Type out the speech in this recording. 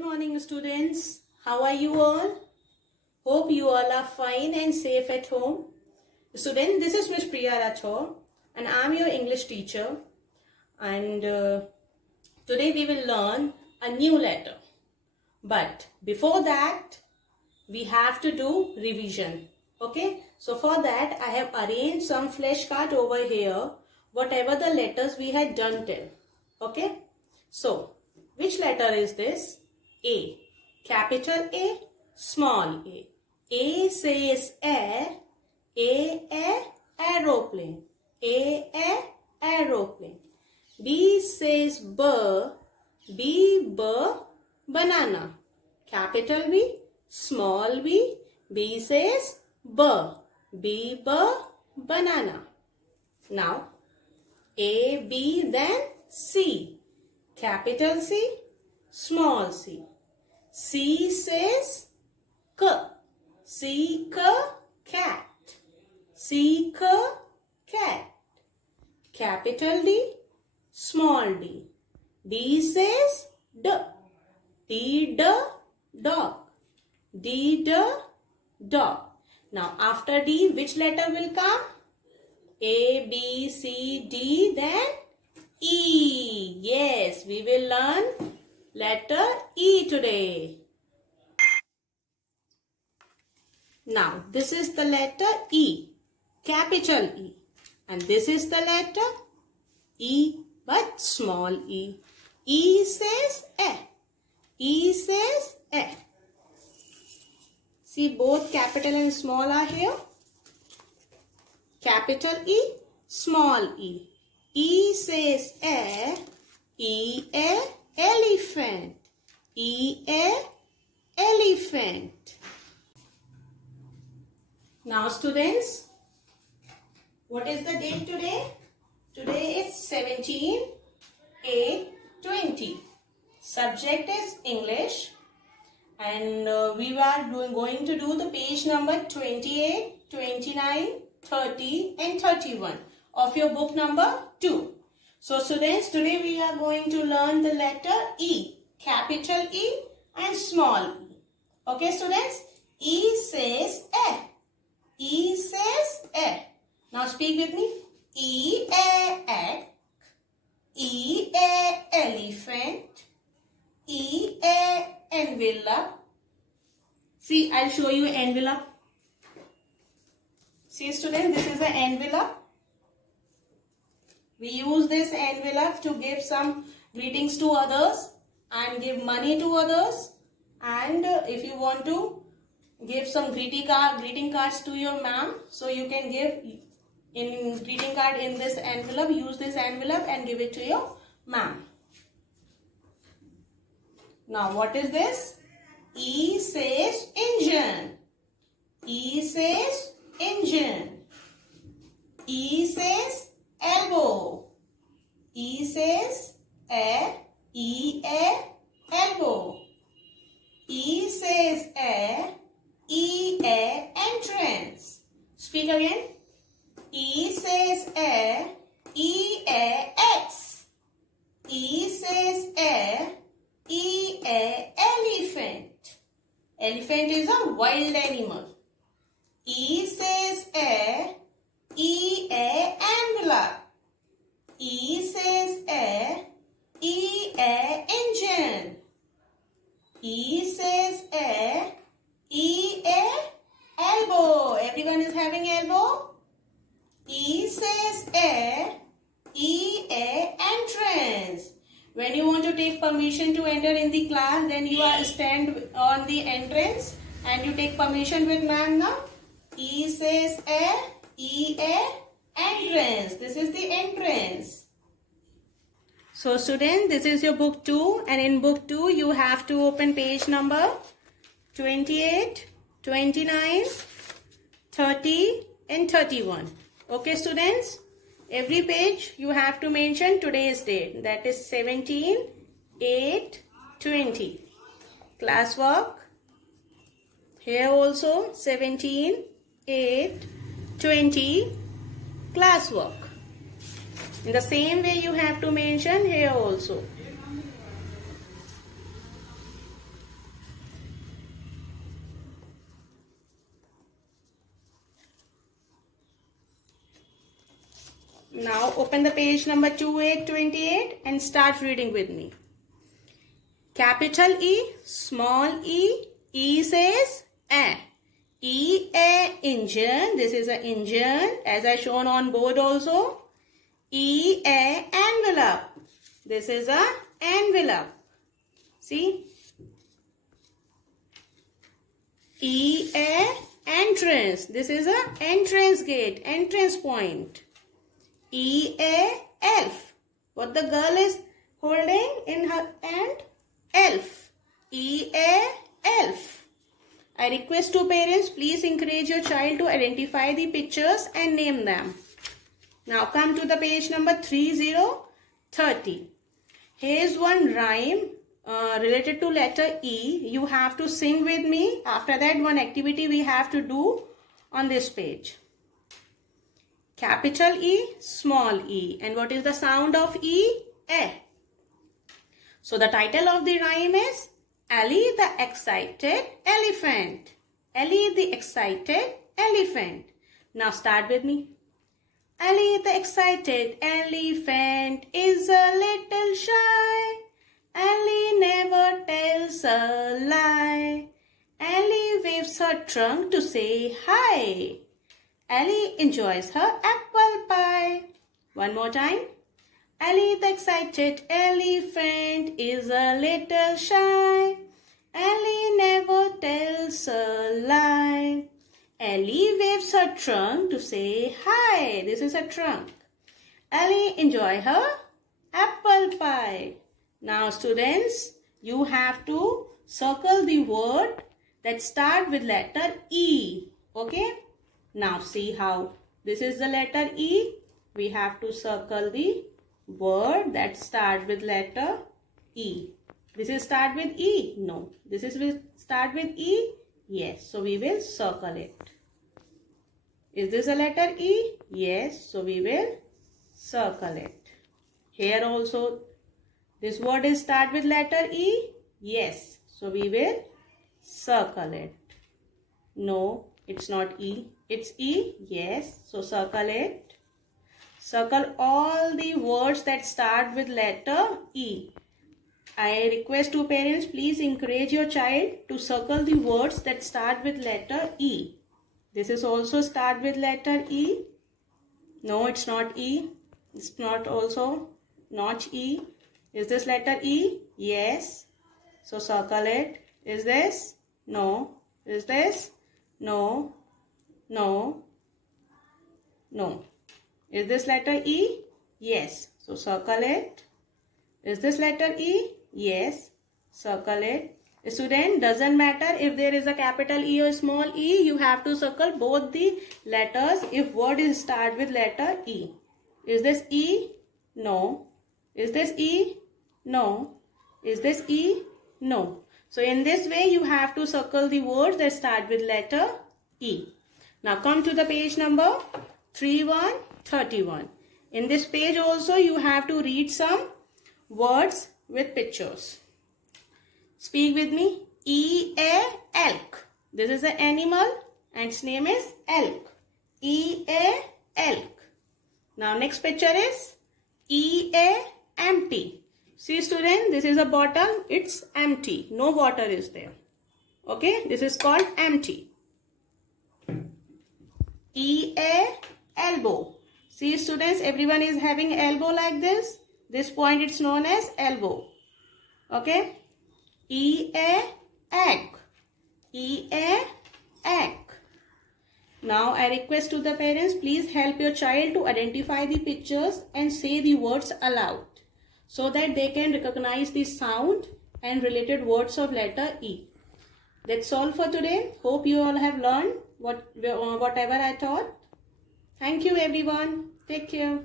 morning, students. How are you all? Hope you all are fine and safe at home. Students, this is Miss Priya Rathore and I am your English teacher. And today we will learn a new letter. But before that, we have to do revision. Okay? So for that, I have arranged some flashcard over here. Whatever the letters we had done till. Okay? So, which letter is this? A. Capital A, small a. A says aeroplane. Aeroplane. B says B, banana. Capital B, small b. B says B, banana. Now, A, B, then C. Capital C, small c. C says cat. C, cat. Capital D, small d. D says D, dog. D, dog. Now after D, which letter will come? A, B, C, D, then E. Yes, we will learn letter E today. Now, this is the letter E, capital E. And this is the letter E, but small e. E says A. E says A. See, both capital and small are here. Capital E, small e. E says A. E, elephant. E, elephant. Now students, what is the date today? Today is 17/8/20. Subject is English. And we are going to do the page number 28, 29, 30 and 31 of your book number 2. So students, today we are going to learn the letter E, capital E and small e. Okay students, E says A. E says A. Now speak with me. E, egg. E, elephant. E, envelope. See, I'll show you envelope. See students, this is the envelope. We use this envelope to give some greetings to others and give money to others. And if you want to give some greeting cards to your ma'am, so you can give in greeting card in this envelope. Use this envelope and give it to your ma'am. Now what is this? E says engine. E says engine. E says elbow. E says elbow. E says entrance. Speak again. E says x. E says elephant. Elephant is a wild animal. E says envelope. E says engine. E says elbow. Everyone is having elbow. E says entrance. When you want to take permission to enter in the class, then you are stand on the entrance and you take permission with ma'am now. E says entrance. This is the entrance. So students, this is your book 2 and in book 2 you have to open page number 28, 29, 30 and 31. Okay students, every page you have to mention today's date, that is 17/8/20. Classwork, here also 17/8/20 classwork. In the same way you have to mention here also. Now open the page number 2828 and start reading with me. Capital E, small e, E says a. E, a, engine. This is an engine as I shown on board also. E, a, envelope. This is a envelope. See? E, a, entrance. This is a entrance gate, entrance point. E, a, elf. What the girl is holding in her hand? Elf. E, a, elf. I request to parents, please encourage your child to identify the pictures and name them. Now come to the page number 3030. Here's one rhyme related to letter E. You have to sing with me. After that, one activity we have to do on this page. Capital E, small e. And what is the sound of E? A. So the title of the rhyme is Ellie the Excited Elephant. Ellie the Excited Elephant. Now start with me. Ellie the Excited Elephant is a little shy. Ellie never tells a lie. Ellie waves her trunk to say hi. Ellie enjoys her apple pie. One more time. Ellie the Excited Elephant is a little shy. Ellie never tells a lie. Ellie waves her trunk to say hi. This is a trunk. Ellie enjoys her apple pie. Now students, you have to circle the word that start with letter E. Okay? Now see how. This is the letter E. We have to circle the word that start with letter E. This is start with E? No. This is will start with E? Yes. So we will circle it. Is this a letter E? Yes. So we will circle it. Here also this word is start with letter E? Yes. So we will circle it. No, it's not E. It's E? Yes. So circle it. Circle all the words that start with letter E. I request to parents, please encourage your child to circle the words that start with letter E. This is also start with letter E. No, it's not E. It's not also not E. Is this letter E? Yes. So circle it. Is this? No. Is this? No. No. No. Is this letter E? Yes. So circle it. Is this letter E? Yes. Circle it. Student, doesn't matter if there is a capital E or small e, you have to circle both the letters if word is start with letter E. Is this E? No. Is this E? No. Is this E? No. So in this way you have to circle the words that start with letter E. Now come to the page number 3131. In this page also you have to read some words with pictures. Speak with me. E-A, elk. This is an animal and its name is elk. E-A, elk. Now next picture is E-A, empty. See student, this is a bottle. It's empty. No water is there. Okay, this is called empty. E-A, elbow. See students, everyone is having elbow like this. This point it's known as elbow. Okay. E-A, egg. E-A, egg. Now I request to the parents, please help your child to identify the pictures and say the words aloud so that they can recognize the sound and related words of letter E. That's all for today. Hope you all have learned whatever I taught. Thank you everyone. Take care.